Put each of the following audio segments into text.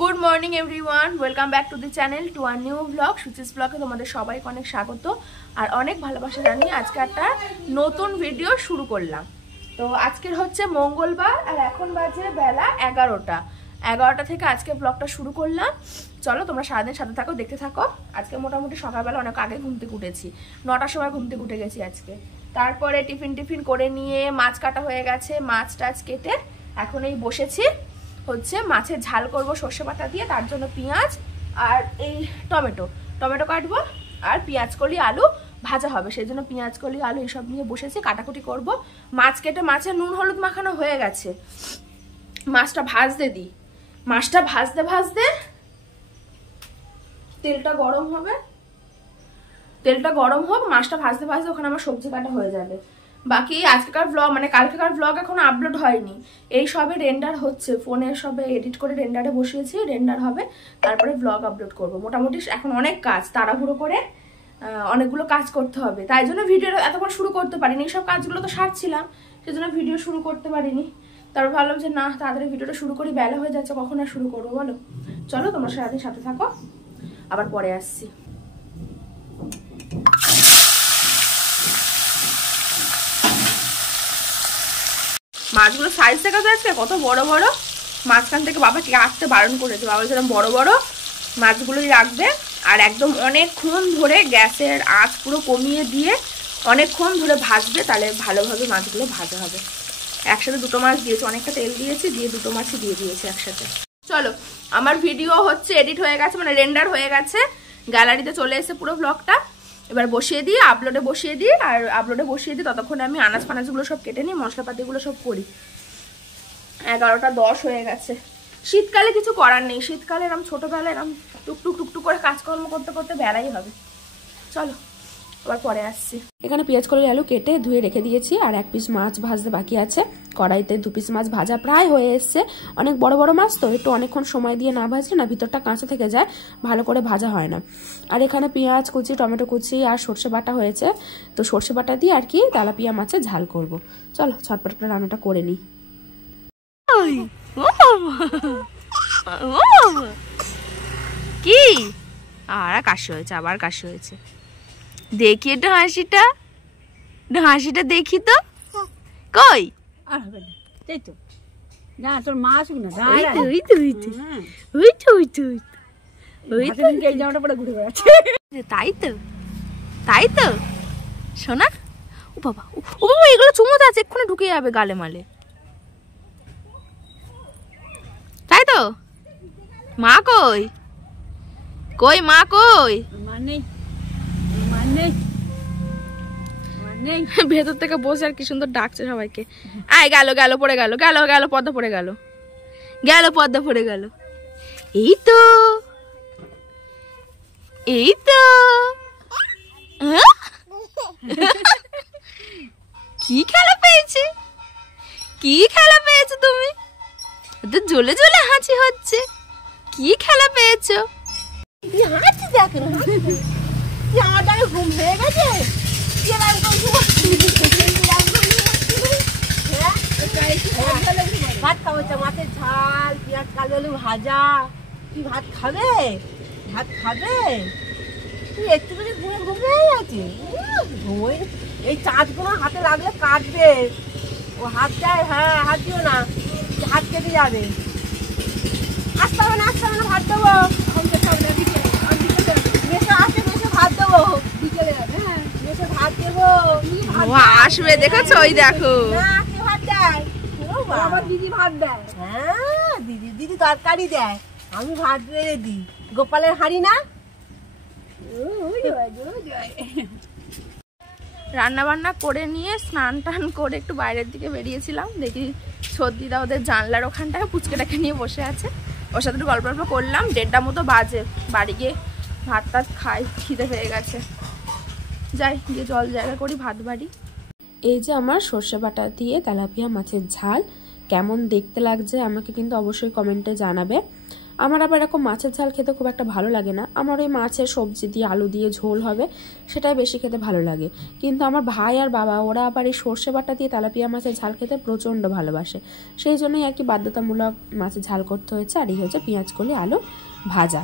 Good morning everyone, welcome back to the channel to our new blog. সুচিস ব্লগে তোমাদের সবাইকে অনেক স্বাগত আর অনেক ভালোবাসা জানিয়ে আজকে একটা নতুন ভিডিও শুরু করলাম। তো আজকের হচ্ছে মঙ্গলবার আর এখন বাজে বেলা 11টা থেকে আজকে ব্লগটা শুরু করলাম। চলো তোমরা সারাদিন সাথে থাকো, দেখতে থাকো। আজকে মোটামুটি সকালবেলা অনেক আগে ঘুম থেকে উঠেছি, 9টার সময় ঘুম থেকে উঠে গেছি আজকে। তারপরে টিফিন করে নিয়ে মাছ কাটা হয়ে গেছে, মাছ টাছ কেটে এখন এই বসেছি। হচ্ছে মাছের ঝাল করব সর্ষে বাটা দিয়ে, তার জন্য পেঁয়াজ আর এই টমেটো কাটবো আর পেঁয়াজ কলি আলু ভাজা হবে, সেই জন্য পেঁয়াজ কলি আলু এইসব নিয়ে বসেছি, কাটাকুটি করব। মাছ কেটে মাছের নুন হলুদ মাখানো হয়ে গেছে, মাছটা ভাজতে দিই। মাছটা ভাজতে তেলটা গরম হোক, মাছটা ভাজতে ওখানে আমার সবজি কাটা হয়ে যাবে। বাকি আজকেকার ব্লগ মানে কালকেকার ব্লগ এখনো আপলোড হয়নি, এই সবে রেন্ডার হচ্ছে, ফোনে সবে এডিট করে রেন্ডারে বসিয়েছি, রেন্ডার হবে তারপরে ব্লগ আপলোড করব। মোটামুটি এখন অনেক কাজ, তাড়াহুড়ো করে অনেকগুলো কাজ করতে হবে, তাই জন্য ভিডিও এতক্ষণ শুরু করতে পারিনি। এইসব কাজগুলো তো সারছিলাম, সেজন্য ভিডিও শুরু করতে পারিনি। তারপর ভাবলাম যে না, তাড়াতাড়ি ভিডিওটা শুরু করি, বেলা হয়ে যাচ্ছে, কখন আর শুরু করবো বলো। চলো তোমার সারাদিন সাথে থাকো, আবার পরে আসছি। মাছগুলো সাইজ দেখা যাচ্ছে কত বড় বড়। মাঝখান থেকে বাবাকে কাটতে বারণ করেছে, বাবা যেরকম বড় বড় মাছগুলোই রাখবে। আর একদম অনেকক্ষণ ধরে গ্যাসের আঁচ পুরো কমিয়ে দিয়ে অনেকক্ষণ ধরে ভাজবে, তাহলে ভালোভাবে মাছগুলো ভাজা হবে। একসাথে দুটো মাছ দিয়েছি, অনেকটা তেল দিয়েছি, দিয়ে দুটো মাছই দিয়ে দিয়েছি একসাথে। চলো আমার ভিডিও হচ্ছে এডিট হয়ে গেছে, মানে রেন্ডার হয়ে গেছে, গ্যালারিতে চলে এসে পুরো ব্লগটা। এবার বসিয়ে দিই, আপলোডে বসিয়ে দিই। আর আপলোডে বসিয়ে দিই ততক্ষণে আমি আনাজ ফানাজগুলো সব কেটে নিই, মশলাপাতিগুলো সব করি। 11টা 10 হয়ে গেছে। শীতকালে কিছু করার নেই, শীতকালে এরকম ছোটোবেলায় এরকম টুকটুক করে কাজকর্ম করতে বেলাই হবে। চলো আবার পরে আসছি। এখানে পেঁয়াজ কলি আলু কেটে ধুয়ে রেখে দিয়েছি, আর এক পিস মাছ ভাজতে বাকি আছে। কড়াইতে 2 পিস মাছ ভাজা প্রায় হয়ে এসছে। অনেক বড় বড় মাছ তো, একটু অনেকক্ষণ সময় দিয়ে না ভাজলে না ভিতরটা কাঁচা থেকে যায়, ভালো করে ভাজা হয় না। আর এখানে পেঁয়াজ কুচি, টমেটো কুচি আর সর্ষে বাটা হয়েছে, তো সর্ষে বাটা দিয়ে আর কি তেলাপিয়া মাছের ঝাল করব। চলো ছটপট করে রান্নাটা করে নিই। কি আর কাশি হয়েছে, আবার কাশি হয়েছে। দেখি একটু হাসিটা দেখি তো, কই আর হবে না, তাই তো না, তোর মা আসুক না, জামাটা পরে ঘুরে বেড়াচ্ছে। তাই তো শোনা। ও বাবা এগুলো চুমুত আছে, এক্ষুনি ঢুকে যাবে গালে মালে। তাই তো, মা কই মা কই? ভেতর থেকে বসে আর কি সুন্দর ডাকছে সবাইকে। আয় গেল পড়ে গেল পদ্মা পড়ে গেল পদ্মা পড়ে গেল। এই তো কি খেলা পেয়েছো তুমি? তো জ্বলে হাঁচি হচ্ছে, কি খেলা পেয়েছো? হাঁচি দেখো, আমার ঘুম হয়ে গেছে। ভাত খাবো, মাছের ঝাল, পেঁয়াজ কালো আলু ভাজা। কি ভাত খাবে? তুই একটু করে ঘুম হয়ে গেছে। এই চাঁচগুলো হাতে লাগলে কাটবে, ও হাত যায়। হ্যাঁ হাত দিও না, হাত কেটে যাবে। আসতে হবে না, ভাত দেবো। ভাত দেবো বিকেলে, হ্যাঁ মেসে ভাত দেবো। আসবে দেখেছো, ওই দেখো আমার দিদি ভাত দেয়। হ্যাঁ দিদি তরকারি দেয়, আমি ভাত দিয়ে দিই। গোপালের হাঁড়ি না। রান্না বান্না করে নিয়ে স্নান টান করে একটু বাইরের দিকে বেরিয়েছিলাম, দেখি সর্দিদা ওদের জানলার ওখানটায় পুচকেটাকে নিয়ে বসে আছে, ওর সাথে একটু গল্প করলাম। 1:30 মতো বাজে, বাড়ি গিয়ে ভাত টাত খাই, খিদে হয়ে গেছে। যাই গিয়ে জল জায়গা করি, ভাত বাড়ি। এই যে আমার সর্ষে বাটা দিয়ে তেলাপিয়া মাছের ঝাল, কেমন দেখতে লাগছে আমাকে কিন্তু অবশ্যই কমেন্টে জানাবে। আমার আবার এরকম মাছের ঝাল খেতে খুব একটা ভালো লাগে না, আমার ওই মাছের সবজি দিয়ে আলু দিয়ে ঝোল হবে সেটাই বেশি খেতে ভালো লাগে। কিন্তু আমার ভাই আর বাবা ওরা আবার এই সর্ষে বাটা দিয়ে তেলাপিয়া মাছের ঝাল খেতে প্রচণ্ড ভালোবাসে, সেই জন্যই আর কি বাধ্যতামূলক মাছের ঝাল করতে হয়েছে। আর এই হচ্ছে পেঁয়াজ কলি আলু ভাজা।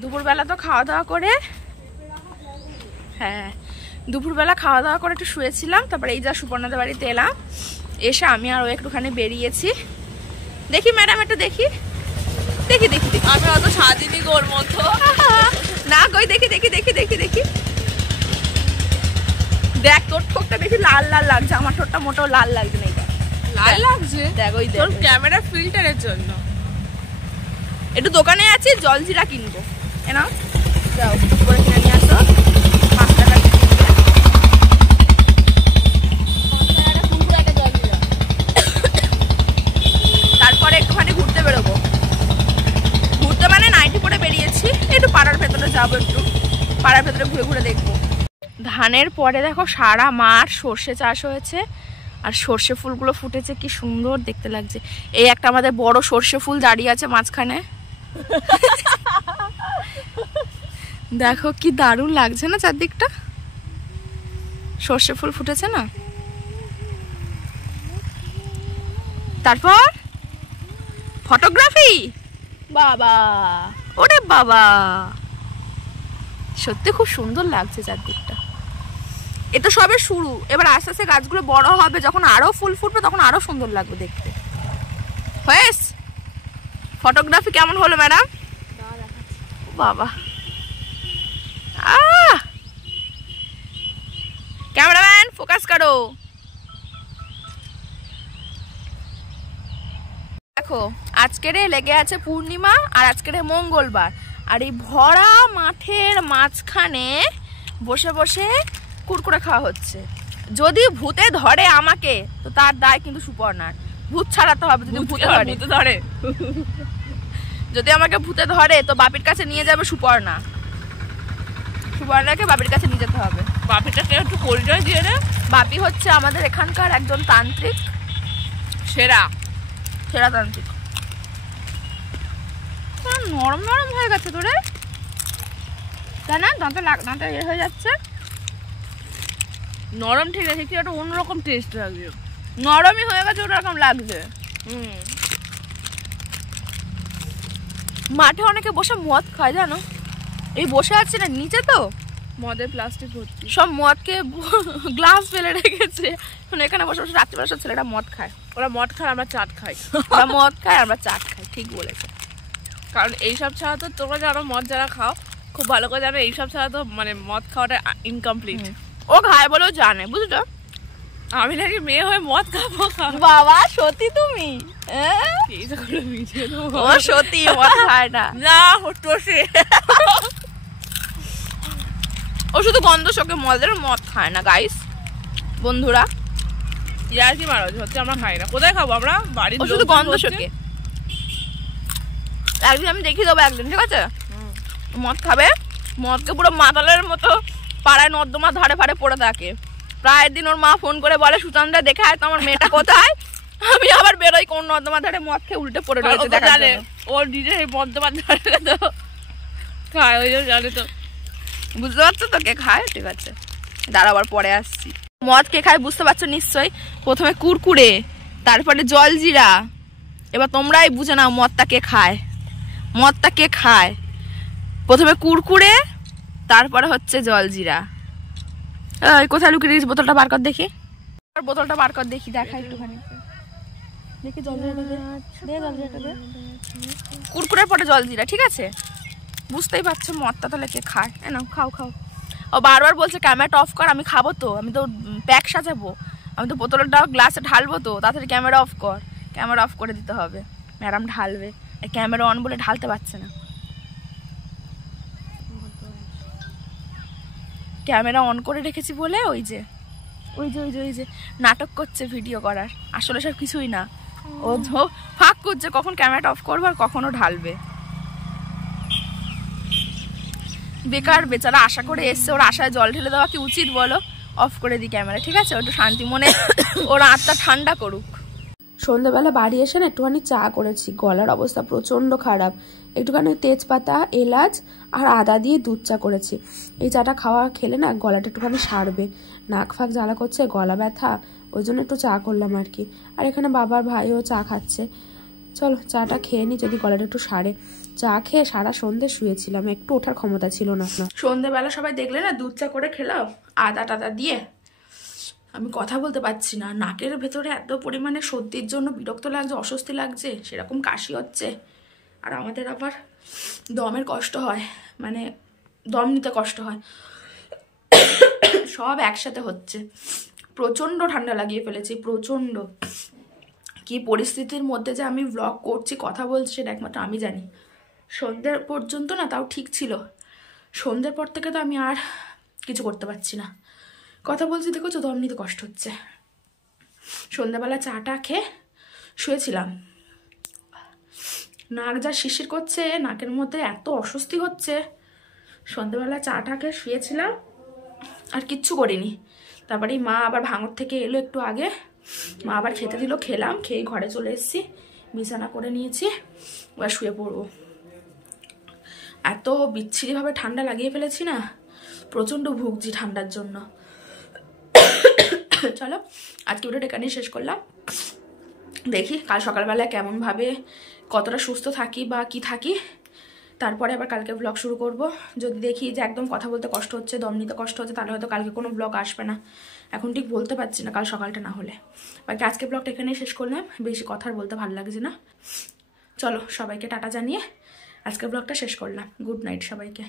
দুপুরবেলা তো খাওয়া দাওয়া করে, হ্যাঁ দুপুরবেলা খাওয়া দাওয়া করে একটু শুয়েছিলাম, তারপরে এই যা সুপর্ণাদের বাড়িতে এলাম, এসে আমি আর ও একটুখানি বেরিয়েছি। দেখি ম্যাডাম একটু দেখি দেখি দেখি দেখি আমি অত সাজিনি গোর মতো না কই দেখি দেখি দেখি দেখি দেখি দেখ তোর ঠোঁটটা বেশি লাল লাল লাগছে, আমার ঠোঁটটা মোটেও লাল লাগছে না। লাল লাগছে দেখ ওই তোর ক্যামেরা ফিল্টারের জন্য। একটু দোকানে আছি জলজিরা কিনবো, এনাও যাও করে কিনে নিয়ে আসো 5 টাকা কিনবে। তারপরে একটুখানি ঘুরতে বেরোবো, ঘুরতে মানে নাইটি পরে বেরিয়েছি, একটু পাড়ার ভেতরে যাবো, একটু পাড়ার ভেতরে ঘুরে ঘুরে দেখবো। ধানের পরে দেখো সারা মাঠ সর্ষে চাষ হয়েছে, আর সর্ষে ফুলগুলো ফুটেছে, কি সুন্দর দেখতে লাগছে। এই একটা আমাদের বড় সর্ষে ফুল দাঁড়িয়ে আছে মাঝখানে, দেখো কি দারুণ লাগছে না চারদিকটা, সর্ষে ফুল ফুটেছে না। তারপর ফটোগ্রাফি, বাবা ওরে বাবা সত্যি খুব সুন্দর লাগছে চারদিকটা। এটা সবে শুরু, এবার আস্তে আস্তে গাছগুলো বড় হবে, যখন আরো ফুল ফুটবে তখন আরো সুন্দর লাগবে দেখতে। হয়েস ফটোগ্রাফি কেমন হলো ম্যাডাম? বাবা ক্যামেরাম্যান ফোকাস করো। দেখো আজকের লেগে আছে পূর্ণিমা আর আজকের মঙ্গলবার, আর এই ভরা মাঠের মাঝখানে বসে বসে কুরকুরে খাওয়া হচ্ছে। যদি ভূতে ধরে আমাকে তো তার দায় কিন্তু সুপর্ণার, ভূত ছাড়াতে হবে। যদি ভূতে ধরে যদি আমাকে ভূতে ধরে তো বাপির কাছে নিয়ে যাবে সুপর্ণা, সুপর্ণাকে বাপির কাছে নিয়ে যেতে হবে। বাপিটাকে একটু পরিচয় দিয়ে দে। বাপি হচ্ছে আমাদের এখানকার একজন তান্ত্রিক, সেরা সেরা তান্ত্রিক। নরম নরম হয়ে গেছে তোরে, তাই না? দাঁতে ইয়ে হয়ে যাচ্ছে। নরম ঠিক আছে, কি একটা অন্যরকম টেস্ট লাগছে। নরমই হয়ে গেছে, ওরকম লাগছে। মাঠে অনেকে বসে মদ খায় জানো, এই বসে আছে না নিচে, তো মদের প্লাস্টিক ভর্তি, সব মদকে গ্লাস ফেলে রেখেছে, এখানে বসে বসে রাত্রিবেলা সব ছেলেরা মদ খায়। ওরা মদ খায়, আমরা চাট খাই। ওরা মদ খায়, আমরা চাট খাই, ঠিক বলেছে। কারণ এইসব ছাড়া তো তোমরা যারা মদ যারা খাও খুব ভালো করে জানো, এইসব ছাড়া তো মানে মদ খাওয়াটা ইনকমপ্লিট। ও খায় বলেও জানে, বুঝলো? আমি নাকি মেয়ে হয়ে মদ খাবো? বাবা সত্যি তুমি? ও সত্যি মদ খায় না, না হচ্ছে ও শুধু গন্ধ শোকে মদের, মদ খায় না গাইস বন্ধুরা। ইয়ার কি মারো হচ্ছে, আমরা খাই না। কোথায় খাবো আমরা? বাড়ির ও শুধু গন্ধ শোকে। একদিন আমি দেখিয়ে দেবো একদিন, ঠিক আছে? মদ খাবে, মদকে পুরো মাতালের মতো পাড়ায় নর্দমা ধারে ফাড়ে পড়ে থাকে। প্রায় দিন ওর মা ফোন করে বলে সুতানরা দেখে আয় তো আমার মেয়েটা কোথায়। আমি আবার বেরোই কোন নর্দমা ধারে মদ খেয়ে উল্টে পড়ে রয়েছে, জানে ও নিজে মদ্যপান ধারে তো খায়, ওই জন্য জানে তো। বুঝতে পারছো তো কে খায়? ঠিক আছে দাঁড়া, আবার পরে আসছি। মদ কে খায় বুঝতে পারছো নিশ্চয়ই। প্রথমে কুরকুরে, তারপরে জলজিরা। এবার তোমরাই বুঝে নাও মদটা কে খায়, মদটা কে খায়। প্রথমে কুরকুরে, তারপরে হচ্ছে জলজিরা। ওই কোথায় লুকিয়ে রেখেছি? বোতলটা বার কর দেখি, বোতলটা বার কর দেখি, দেখা একটুখানি দেখি। জলজিরাটা দে, জলজিরাটা দে। কুরকুরের পরে জলজিরা, ঠিক আছে? বুঝতেই পারছো মদটা তাহলে কে খায়। না খাও খাও। ও বারবার বলছে ক্যামেরাটা অফ কর, আমি খাবো তো, আমি তো প্যাক সাজাবো, আমি তো বোতলটা গ্লাসে ঢালবো, তো তাড়াতাড়ি ক্যামেরা অফ কর। ক্যামেরা অফ করে দিতে হবে, ম্যাডাম ঢালবে। ক্যামেরা অন বলে ঢালতে পারছে না, ক্যামেরা অন করে রেখেছি বলে ওই যে ওই যে ওই যে ওই যে নাটক করছে ভিডিও করার, আসলে সব কিছুই না। ও ফাঁক করছে কখন ক্যামেরাটা অফ করবো আর কখনো ঢালবে। বেকার বেচারা আশা করে এসছে, ওর আশায় জল ঢেলে দেওয়া কি উচিত বলো? অফ করে দিই ক্যামেরা, ঠিক আছে? একটু শান্তি মনে ওর আত্মা ঠান্ডা করুক। সন্ধ্যাবেলা বাড়ি এসে না একটুখানি চা করেছি, গলার অবস্থা প্রচণ্ড খারাপ। একটুখানি তেজপাতা, এলাচ আর আদা দিয়ে দুধ চা করেছি। এই চাটা খেলে না গলাটা একটুখানি সারবে, নাক ফাঁক জ্বালা করছে, গলা ব্যথা, ওই জন্য একটু চা করলাম আর কি। আর এখানে বাবার ভাইও চা খাচ্ছে। চলো চাটা খেয়ে নি, যদি গলাটা একটু সারে। চা খেয়ে সারা সন্ধ্যে শুয়েছিলাম, একটু ওঠার ক্ষমতা ছিল না। সন্ধ্যেবেলা সবাই দেখলে না দুধ চা করে খেলাম আদা টাদা দিয়ে। আমি কথা বলতে পারছি না, নাকের ভেতরে এত পরিমাণে সর্দির জন্য বিরক্ত লাগছে, অস্বস্তি লাগছে, সেরকম কাশি হচ্ছে। আর আমাদের আবার দমের কষ্ট হয়, মানে দম নিতে কষ্ট হয়, সব একসাথে হচ্ছে। প্রচণ্ড ঠান্ডা লাগিয়ে ফেলেছি, প্রচণ্ড। কি পরিস্থিতির মধ্যে যে আমি ব্লগ করছি, কথা বলছি, সেটা একমাত্র আমি জানি। সন্ধ্যের পর্যন্ত না তাও ঠিক ছিল, সন্ধ্যের পর থেকে তো আমি আর কিছু করতে পারছি না। কথা বলছি দেখো, দম নিতে কষ্ট হচ্ছে। সন্ধ্যাবেলা চাটা খেয়ে শুয়েছিলাম, নাক যা শিরশির করছে, নাকের মধ্যে এত অস্বস্তি হচ্ছে। সন্ধ্যাবেলা চাটা খেয়ে শুয়েছিলাম, আর কিচ্ছু করিনি। তারপরে মা আবার ভাঙর থেকে এলো একটু আগে, মা আবার খেতে দিল, খেলাম, খেয়ে ঘরে চলে এসেছি, বিছানা করে নিয়েছি, এবার শুয়ে পড়বো। এত বিচ্ছিরিভাবে ঠান্ডা লাগিয়ে ফেলেছি না, প্রচণ্ড ভুগছি ঠান্ডার জন্য। চলো আজকে ভিডিওটা এখানেই শেষ করলাম। দেখি কাল সকালবেলায় কেমনভাবে কতটা সুস্থ থাকি বা কি থাকি, তারপরে আবার কালকে ব্লগ শুরু করব। যদি দেখি যে একদম কথা বলতে কষ্ট হচ্ছে, দম নিতে কষ্ট হচ্ছে, তাহলে হয়তো কালকে কোনো ব্লগ আসবে না। এখন ঠিক বলতে পারছি না, কাল সকালটা না হলে। বাকি আজকে ব্লগটা এখানেই শেষ করলাম, বেশি কথা বলতে ভালো লাগছে না। চলো সবাইকে টাটা জানিয়ে আজকের ব্লগটা শেষ করলাম। গুড নাইট সবাইকে।